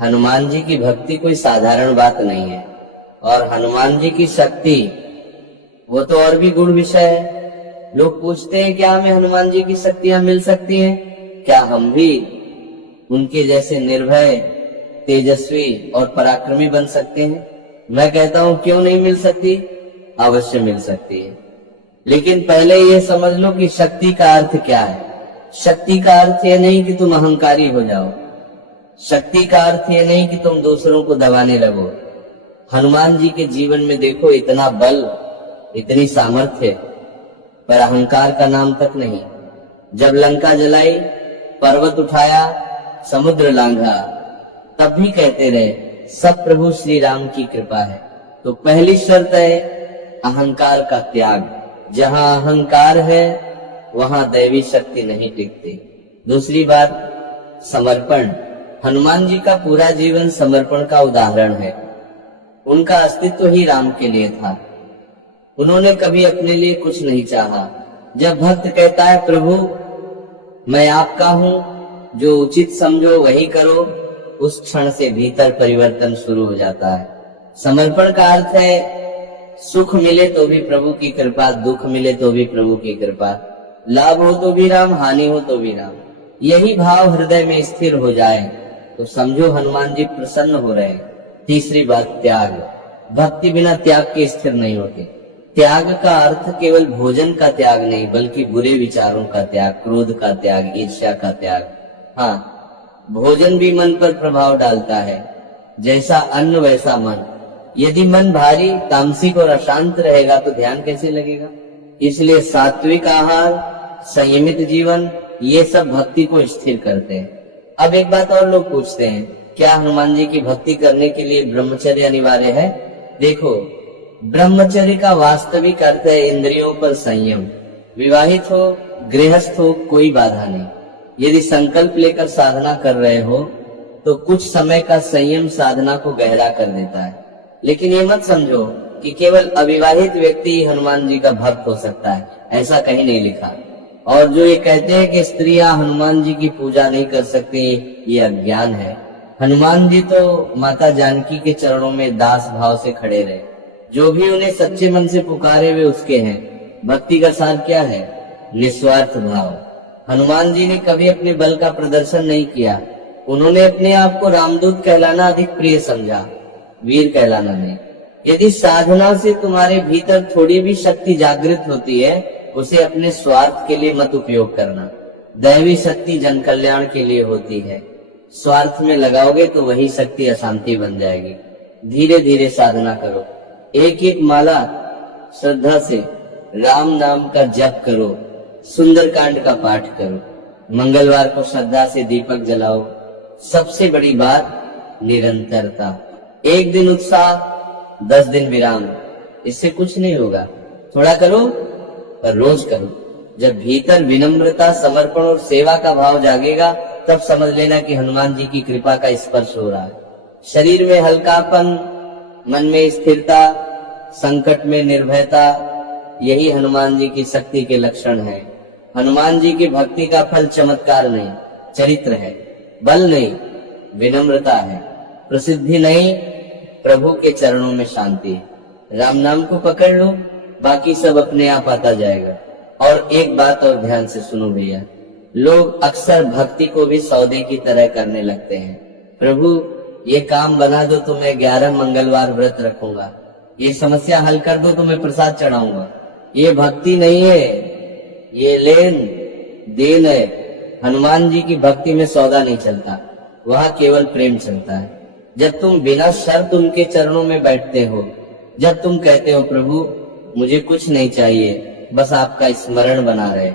हनुमान जी की भक्ति कोई साधारण बात नहीं है, और हनुमान जी की शक्ति वो तो और भी गुण विषय है। लोग पूछते हैं क्या हमें हनुमान जी की शक्तियां मिल सकती हैं? क्या हम भी उनके जैसे निर्भय, तेजस्वी और पराक्रमी बन सकते हैं? मैं कहता हूं क्यों नहीं मिल सकती, अवश्य मिल सकती है। लेकिन पहले ये समझ लो कि शक्ति का अर्थ क्या है। शक्ति का अर्थ ये नहीं कि तुम अहंकारी हो जाओ, शक्ति का अर्थ ये नहीं कि तुम दूसरों को दबाने लगो। हनुमान जी के जीवन में देखो, इतना बल, इतनी सामर्थ्य, पर अहंकार का नाम तक नहीं। जब लंका जलाई, पर्वत उठाया, समुद्र लांघा, तब भी कहते रहे सब प्रभु श्री राम की कृपा है। तो पहली शर्त है अहंकार का त्याग। जहां अहंकार है वहां दैवी शक्ति नहीं टिकती। दूसरी बात, समर्पण। हनुमान जी का पूरा जीवन समर्पण का उदाहरण है। उनका अस्तित्व ही राम के लिए था। उन्होंने कभी अपने लिए कुछ नहीं चाहा। जब भक्त कहता है प्रभु मैं आपका हूं, जो उचित समझो वही करो, उस क्षण से भीतर परिवर्तन शुरू हो जाता है। समर्पण का अर्थ है सुख मिले तो भी प्रभु की कृपा, दुख मिले तो भी प्रभु की कृपा, लाभ हो तो भी राम, हानि हो तो भी राम। यही भाव हृदय में स्थिर हो जाए तो समझो हनुमान जी प्रसन्न हो रहे। तीसरी बात, त्याग। भक्ति बिना त्याग के स्थिर नहीं होती। त्याग का अर्थ केवल भोजन का त्याग नहीं, बल्कि बुरे विचारों का त्याग, क्रोध का त्याग, ईर्ष्या का त्याग। हाँ, भोजन भी मन पर प्रभाव डालता है। जैसा अन्न वैसा मन। यदि मन भारी, तामसिक और अशांत रहेगा तो ध्यान कैसे लगेगा? इसलिए सात्विक आहार, संयमित जीवन, ये सब भक्ति को स्थिर करते हैं। अब एक बात और लोग पूछते हैं, क्या हनुमान जी की भक्ति करने के लिए ब्रह्मचर्य अनिवार्य है? देखो, ब्रह्मचर्य का वास्तविक अर्थ है इंद्रियों पर संयम। विवाहित हो, गृहस्थ हो, कोई बाधा नहीं। यदि संकल्प लेकर साधना कर रहे हो तो कुछ समय का संयम साधना को गहरा कर देता है। लेकिन ये मत समझो कि केवल अविवाहित व्यक्ति ही हनुमान जी का भक्त हो सकता है, ऐसा कहीं नहीं लिखा। और जो ये कहते हैं कि स्त्रियां हनुमान जी की पूजा नहीं कर सकती, ये अज्ञान है। हनुमान जी तो माता जानकी के चरणों में दास भाव से खड़े रहे। जो भी उन्हें सच्चे मन से पुकारे वे उसके हैं। भक्ति का सार क्या है? निस्वार्थ भाव। हनुमान जी ने कभी अपने बल का प्रदर्शन नहीं किया। उन्होंने अपने आप को रामदूत कहलाना अधिक प्रिय समझा, वीर कहलाना नहीं। यदि साधना से तुम्हारे भीतर थोड़ी भी शक्ति जागृत होती है, उसे अपने स्वार्थ के लिए मत उपयोग करना। दैवी शक्ति जन कल्याण के लिए होती है। स्वार्थ में लगाओगे तो वही शक्ति अशांति बन जाएगी। धीरे धीरे साधना करो। एक एक माला श्रद्धा से राम नाम का जप करो, सुंदरकांड का पाठ करो, मंगलवार को श्रद्धा से दीपक जलाओ। सबसे बड़ी बात निरंतरता। एक दिन उत्साह, 10 दिन विराम, इससे कुछ नहीं होगा। थोड़ा करो पर रोज करो। जब भीतर विनम्रता, समर्पण और सेवा का भाव जागेगा तब समझ लेना कि हनुमान जी की कृपा का स्पर्श हो रहा है। शरीर में हल्कापन, मन में स्थिरता, संकट में निर्भयता, यही हनुमान जी की शक्ति के लक्षण है। हनुमान जी की भक्ति का फल चमत्कार नहीं, चरित्र है। बल नहीं, विनम्रता है। प्रसिद्धि नहीं, प्रभु के चरणों में शांति है। राम नाम को पकड़ लो, बाकी सब अपने आप आता जाएगा। और एक बात और ध्यान से सुनो भैया, लोग अक्सर भक्ति को भी सौदे की तरह करने लगते हैं। प्रभु ये काम बना दो तो मैं 11 मंगलवार व्रत रखूंगा, ये समस्या हल कर दो तो मैं प्रसाद चढ़ाऊंगा। ये भक्ति नहीं है, ये लेन देन है। हनुमान जी की भक्ति में सौदा नहीं चलता, वहां केवल प्रेम चलता है। जब तुम बिना शर्त उनके चरणों में बैठते हो, जब तुम कहते हो प्रभु मुझे कुछ नहीं चाहिए, बस आपका स्मरण बना रहे,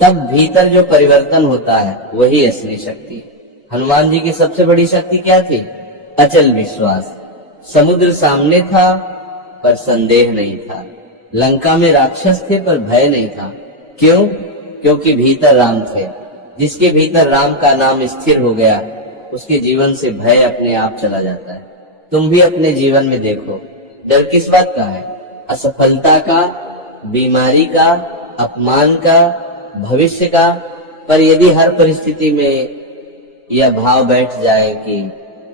तब भीतर जो परिवर्तन होता है वही असली शक्ति। हनुमान जी की सबसे बड़ी शक्ति क्या थी? अचल विश्वास। समुद्र सामने था पर संदेह नहीं था। लंका में राक्षस थे पर भय नहीं था। क्यों? क्योंकि भीतर राम थे। जिसके भीतर राम का नाम स्थिर हो गया, उसके जीवन से भय अपने आप चला जाता है। तुम भी अपने जीवन में देखो, डर किस बात का है? असफलता का, बीमारी का, अपमान का, भविष्य का। पर यदि हर परिस्थिति में यह भाव बैठ जाए कि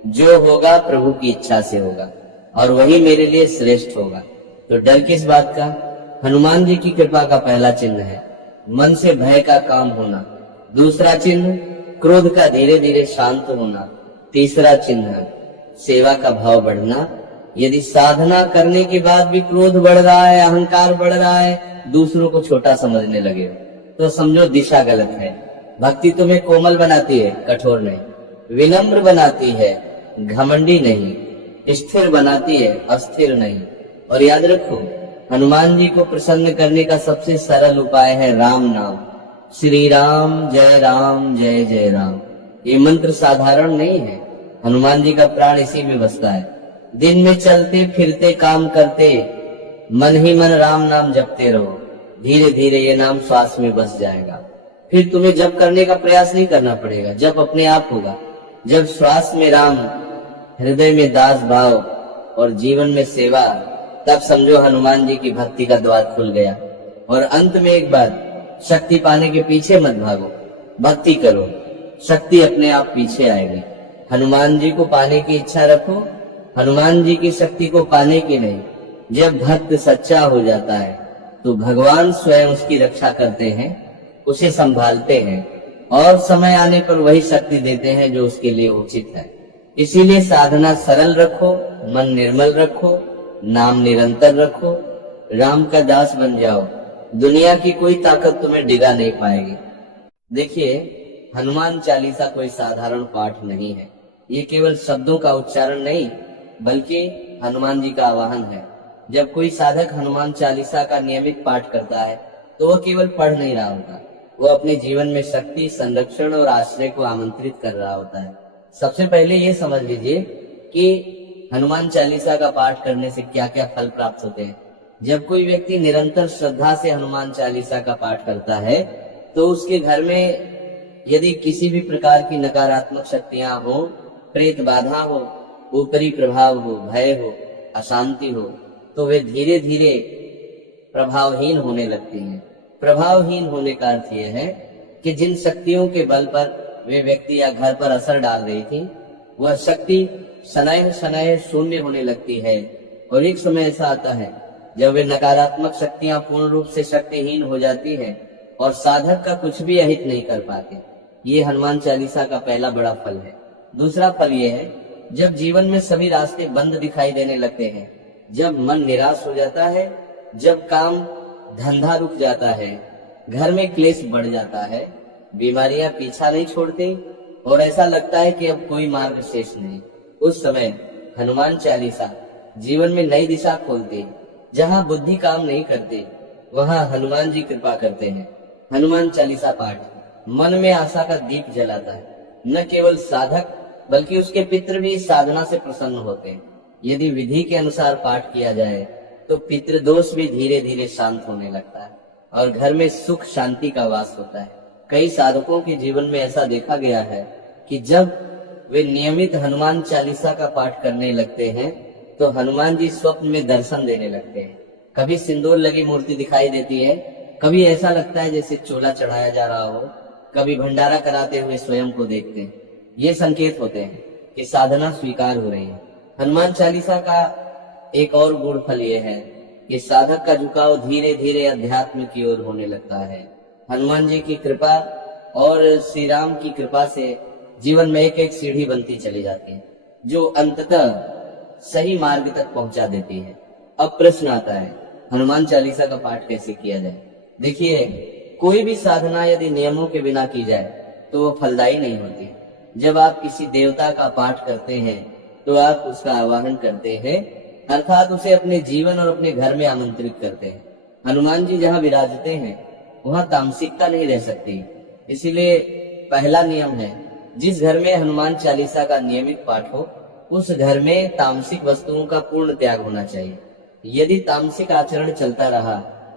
जो होगा प्रभु की इच्छा से होगा और वही मेरे लिए श्रेष्ठ होगा। तो डर किस बात का? हनुमान जी की कृपा का पहला चिन्ह है मन से भय का काम होना। दूसरा चिन्ह क्रोध का धीरे धीरे शांत होना। तीसरा चिन्ह सेवा का भाव बढ़ना। यदि साधना करने के बाद भी क्रोध बढ़ रहा है, अहंकार बढ़ रहा है, दूसरों को छोटा समझने लगे तो समझो दिशा गलत है। भक्ति तुम्हें कोमल बनाती है, कठोर नहीं। विनम्र बनाती है, घमंडी नहीं। स्थिर बनाती है, अस्थिर नहीं। और याद रखो, हनुमान जी को प्रसन्न करने का सबसे सरल उपाय है राम नाम। श्री राम जय राम। ये मंत्र साधारण नहीं है। हनुमान जी का प्राण इसी में बसता है। दिन में चलते फिरते काम करते मन ही मन राम नाम जपते रहो। धीरे धीरे ये नाम श्वास में बस जाएगा। फिर तुम्हें जप करने का प्रयास नहीं करना पड़ेगा, जप अपने आप होगा। जब श्वास में राम, हृदय में दास भाव और जीवन में सेवा, तब समझो हनुमान जी की भक्ति का द्वार खुल गया। और अंत में एक बात, शक्ति पाने के पीछे मत भागो, भक्ति करो, शक्ति अपने आप पीछे आएगी। हनुमान जी को पाने की इच्छा रखो, हनुमान जी की शक्ति को पाने की नहीं। जब भक्त सच्चा हो जाता है तो भगवान स्वयं उसकी रक्षा करते हैं, उसे संभालते हैं और समय आने पर वही शक्ति देते हैं जो उसके लिए उचित है। इसीलिए साधना सरल रखो, मन निर्मल रखो, नाम निरंतर रखो, राम का दास बन जाओ। दुनिया की कोई ताकत तुम्हें डिगा नहीं पाएगी। देखिए, हनुमान चालीसा कोई साधारण पाठ नहीं है। ये केवल शब्दों का उच्चारण नहीं बल्कि हनुमान जी का आवाहन है। जब कोई साधक हनुमान चालीसा का नियमित पाठ करता है तो वह केवल पढ़ नहीं रहा होता, वो अपने जीवन में शक्ति, संरक्षण और आश्रय को आमंत्रित कर रहा होता है। सबसे पहले ये समझ लीजिए कि हनुमान चालीसा का पाठ करने से क्या क्या फल प्राप्त होते हैं। जब कोई व्यक्ति निरंतर श्रद्धा से हनुमान चालीसा का पाठ करता है तो उसके घर में यदि किसी भी प्रकार की नकारात्मक शक्तियां हो, प्रेत बाधा हो, ऊपरी प्रभाव हो, भय हो, अशांति हो, तो वे धीरे धीरे प्रभावहीन होने लगती हैं। प्रभावहीन होने का अर्थ यह है कि जिन शक्तियों के बल पर वे व्यक्ति या घर पर असर डाल रही थी, वह शक्ति शनैः शनैः शून्य होने लगती है। और एक समय ऐसा आता है जब वे नकारात्मक शक्तियां पूर्ण रूप से शक्तिहीन हो जाती है और साधक का कुछ भी अहित नहीं कर पाते। ये हनुमान चालीसा का पहला बड़ा फल है। दूसरा फल ये है, जब जीवन में सभी रास्ते बंद दिखाई देने लगते हैं, जब मन निराश हो जाता है, जब काम धंधा रुक जाता है, घर में क्लेश बढ़ जाता है, बीमारियां पीछा नहीं छोड़ती और ऐसा लगता है कि अब कोई मार्ग शेष नहीं, उस समय हनुमान चालीसा जीवन में नई दिशा खोलती है। जहाँ बुद्धि काम नहीं करती वहाँ हनुमान जी कृपा करते हैं। हनुमान चालीसा पाठ मन में आशा का दीप जलाता है। न केवल साधक बल्कि उसके पितृ भी इस साधना से प्रसन्न होते हैं। यदि विधि के अनुसार पाठ किया जाए तो पितृदोष भी धीरे धीरे शांत होने लगता है और घर में सुख शांति का वास होता है। कई साधकों के जीवन में ऐसा देखा गया है कि जब वे नियमित हनुमान चालीसा का पाठ करने लगते हैं तो हनुमान जी स्वप्न में दर्शन देने लगते हैं। कभी सिंदूर लगी मूर्ति दिखाई देती है, कभी ऐसा लगता है जैसे चोला चढ़ाया जा रहा हो, कभी भंडारा कराते हुए स्वयं को देखते हैं। ये संकेत होते हैं कि साधना स्वीकार हो रही है। हनुमान चालीसा का एक और गुण फल ये है कि साधक का झुकाव धीरे धीरे अध्यात्म की ओर होने लगता है। हनुमान जी की कृपा और श्री राम की कृपा से जीवन में एक एक सीढ़ी बनती चली जाती है जो अंततः सही मार्ग तक पहुंचा देती है। अब प्रश्न आता है, हनुमान चालीसा का पाठ कैसे किया जाए? देखिए, कोई भी साधना यदि नियमों के बिना की जाए तो वो फलदायी नहीं होती। जब आप किसी देवता का पाठ करते हैं तो आप उसका आवाहन करते हैं, अर्थात उसे अपने जीवन और अपने घर में आमंत्रित करते हैं। हनुमान जी जहाँ विराजते हैं वहाँ तामसिकता नहीं रह सकती। इसीलिए पहला नियम है, जिस घर में हनुमान चालीसा का नियमित पाठ हो उस घर में तामसिक वस्तुओं का पूर्ण त्याग होना चाहिए। यदि तामसिक आचरण चलता रहा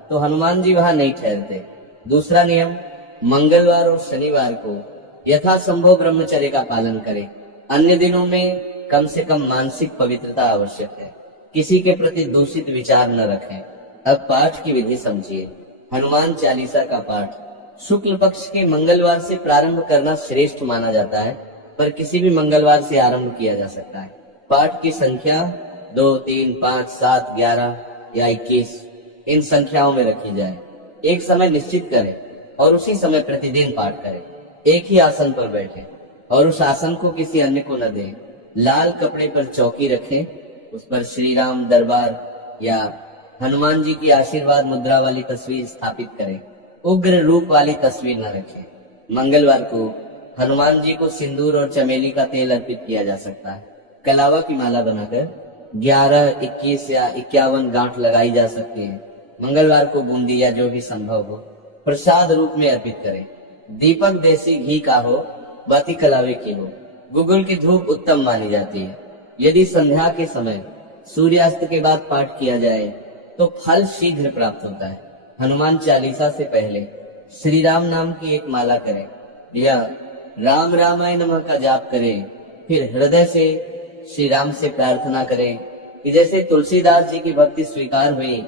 तो हनुमान जी वहाँ नहीं ठहरते। दूसरा नियम, मंगलवार और शनिवार को यथासंभव ब्रह्मचर्य का पालन करें। अन्य दिनों में कम से कम मानसिक पवित्रता आवश्यक है। किसी के प्रति दूषित विचार न रखें। अब पाठ की विधि समझिए। हनुमान चालीसा का पाठ शुक्ल पक्ष के मंगलवार से प्रारंभ करना श्रेष्ठ माना जाता है पर किसी भी मंगलवार से आरंभ किया जा सकता है। पाठ की संख्या 2, 3, 5, 7, 11 या 21 इन संख्याओं में रखी जाए। एक समय निश्चित करें और उसी समय प्रतिदिन पाठ करें। एक ही आसन पर बैठें और उस आसन को किसी अन्य को न दें। लाल कपड़े पर चौकी रखें, उस पर श्री राम दरबार या हनुमान जी की आशीर्वाद मुद्रा वाली तस्वीर स्थापित करें। उग्र रूप वाली तस्वीर न रखें। मंगलवार को हनुमान जी को सिंदूर और चमेली का तेल अर्पित किया जा सकता है। कलावा की माला बनाकर 11, 21 या 51 गांठ लगाई जा सकती है। मंगलवार को बूंदी या जो भी संभव हो प्रसाद रूप में अर्पित करें। दीपक देसी घी का हो, बाती कलावे की हो। गुगुल की धूप उत्तम मानी जाती है। यदि संध्या के समय सूर्यास्त के बाद पाठ किया जाए तो फल शीघ्र प्राप्त होता है। हनुमान चालीसा से पहले श्री राम नाम की एक माला करें या राम रामाय नमः का जाप करें। फिर हृदय से श्री राम से प्रार्थना करें कि जैसे तुलसीदास जी की भक्ति स्वीकार हुई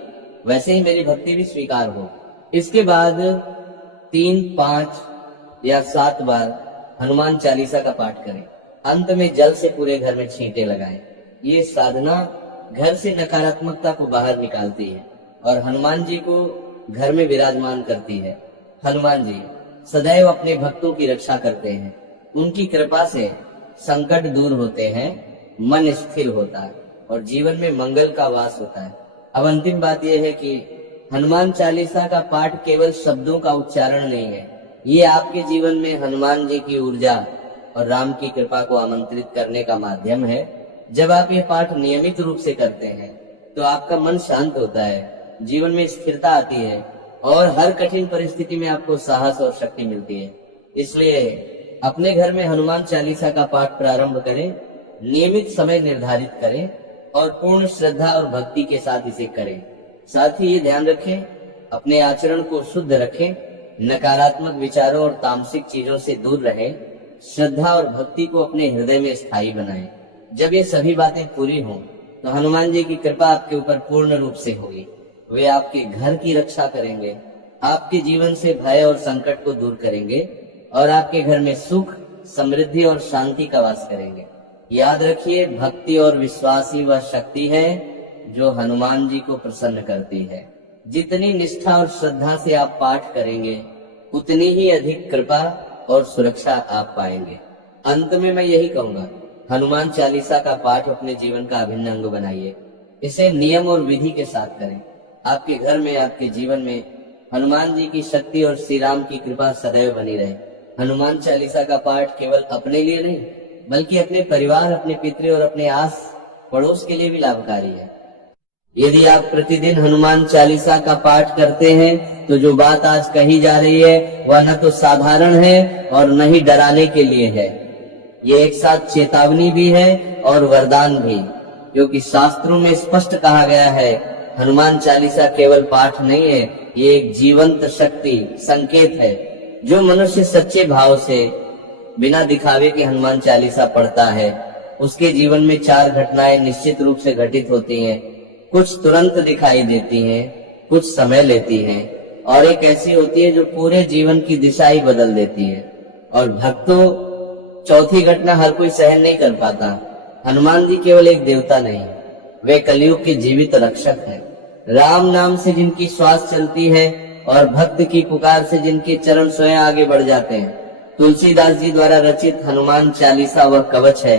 वैसे ही मेरी भक्ति भी स्वीकार हो। इसके बाद 3, 5 या 7 बार हनुमान चालीसा का पाठ करें। अंत में जल से पूरे घर में छींटे लगाएं। ये साधना घर से नकारात्मकता को बाहर निकालती है और हनुमान जी को घर में विराजमान करती है। हनुमान जी सदैव अपने भक्तों की रक्षा करते हैं। उनकी कृपा से संकट दूर होते हैं, मन स्थिर होता है और जीवन में मंगल का वास होता है। अब अंतिम बात यह है कि हनुमान चालीसा का पाठ केवल शब्दों का उच्चारण नहीं है, ये आपके जीवन में हनुमान जी की ऊर्जा और राम की कृपा को आमंत्रित करने का माध्यम है। जब आप ये पाठ नियमित रूप से करते हैं तो आपका मन शांत होता है, जीवन में स्थिरता आती है और हर कठिन परिस्थिति में आपको साहस और शक्ति मिलती है। इसलिए अपने घर में हनुमान चालीसा का पाठ प्रारंभ करें, नियमित समय निर्धारित करें और पूर्ण श्रद्धा और भक्ति के साथ इसे करें। साथ ही ये ध्यान रखें, अपने आचरण को शुद्ध रखें, नकारात्मक विचारों और तामसिक चीजों से दूर रहें, श्रद्धा और भक्ति को अपने हृदय में स्थायी बनाएं। जब ये सभी बातें पूरी हों तो हनुमान जी की कृपा आपके ऊपर पूर्ण रूप से होगी। वे आपके घर की रक्षा करेंगे, आपके जीवन से भय और संकट को दूर करेंगे और आपके घर में सुख, समृद्धि और शांति का वास करेंगे। याद रखिए, भक्ति और विश्वास ही वह शक्ति है जो हनुमान जी को प्रसन्न करती है। जितनी निष्ठा और श्रद्धा से आप पाठ करेंगे उतनी ही अधिक कृपा और सुरक्षा आप पाएंगे। अंत में मैं यही कहूंगा, हनुमान चालीसा का पाठ अपने जीवन का अभिन्न अंग बनाइए। इसे नियम और विधि के साथ करें। आपके घर में, आपके जीवन में हनुमान जी की शक्ति और श्री राम की कृपा सदैव बनी रहे। हनुमान चालीसा का पाठ केवल अपने लिए नहीं बल्कि अपने परिवार, अपने पितृ और अपने आस पड़ोस के लिए भी लाभकारी है। यदि आप प्रतिदिन हनुमान चालीसा का पाठ करते हैं तो जो बात आज कही जा रही है वह न तो साधारण है और न ही डराने के लिए है। ये एक साथ चेतावनी भी है और वरदान भी, क्योंकि शास्त्रों में स्पष्ट कहा गया है हनुमान चालीसा केवल पाठ नहीं है, ये एक जीवंत शक्ति संकेत है। जो मनुष्य सच्चे भाव से बिना दिखावे के हनुमान चालीसा पढ़ता है उसके जीवन में 4 घटनाएं निश्चित रूप से घटित होती हैं। कुछ तुरंत दिखाई देती हैं, कुछ समय लेती हैं और एक ऐसी होती है जो पूरे जीवन की दिशा ही बदल देती है। और भक्तों, चौथी घटना हर कोई सहन नहीं कर पाता। हनुमान जी केवल एक देवता नहीं, वे कलयुग के जीवित रक्षक हैं। राम नाम से जिनकी श्वास चलती है और भक्त की पुकार से जिनके चरण स्वयं आगे बढ़ जाते हैं। तुलसीदास जी द्वारा रचित हनुमान चालीसा वह कवच है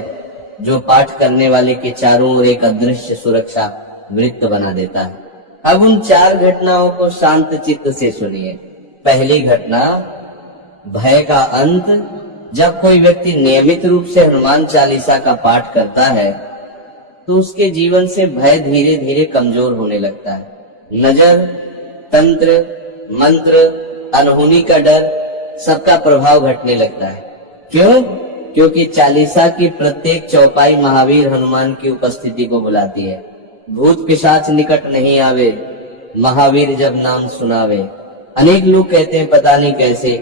जो पाठ करने वाले के चारों ओर एक अदृश्य सुरक्षा वृत्त बना देता है। अब उन 4 घटनाओं को शांत चित्त से सुनिए। पहली घटना, भय का अंत। जब कोई व्यक्ति नियमित रूप से हनुमान चालीसा का पाठ करता है तो उसके जीवन से भय धीरे धीरे कमजोर होने लगता है। नजर, तंत्र, मंत्र, अनहोनी का डर, सबका प्रभाव घटने लगता है। क्यों? क्योंकि चालीसा की प्रत्येक चौपाई महावीर हनुमान की उपस्थिति को बुलाती है। भूत पिशाच निकट नहीं आवे, महावीर जब नाम सुनावे। अनेक लोग कहते हैं पता नहीं कैसे,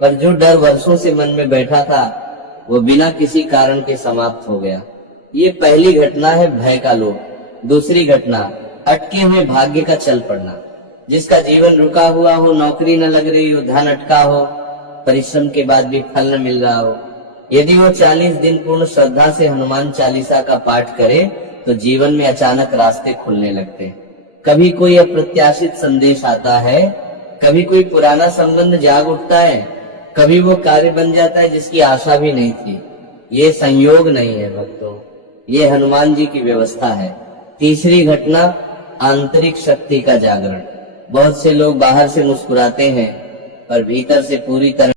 पर जो डर वर्षों से मन में बैठा था वो बिना किसी कारण के समाप्त हो गया। ये पहली घटना है, भय का लोभ। दूसरी घटना, अटके हुए भाग्य का चल पड़ना। जिसका जीवन रुका हुआ हो, नौकरी न लग रही हो, धन अटका हो, परिश्रम के बाद भी फल न मिल रहा हो, यदि वो 40 दिन पूर्ण श्रद्धा से हनुमान चालीसा का पाठ करे तो जीवन में अचानक रास्ते खुलने लगते हैं। कभी कोई अप्रत्याशित संदेश आता है, कभी कोई पुराना संबंध जाग उठता है, कभी वो कार्य बन जाता है जिसकी आशा भी नहीं थी। ये संयोग नहीं है भक्तों, ये हनुमान जी की व्यवस्था है। तीसरी घटना, आंतरिक शक्ति का जागरण। बहुत से लोग बाहर से मुस्कुराते हैं पर भीतर से पूरी तरह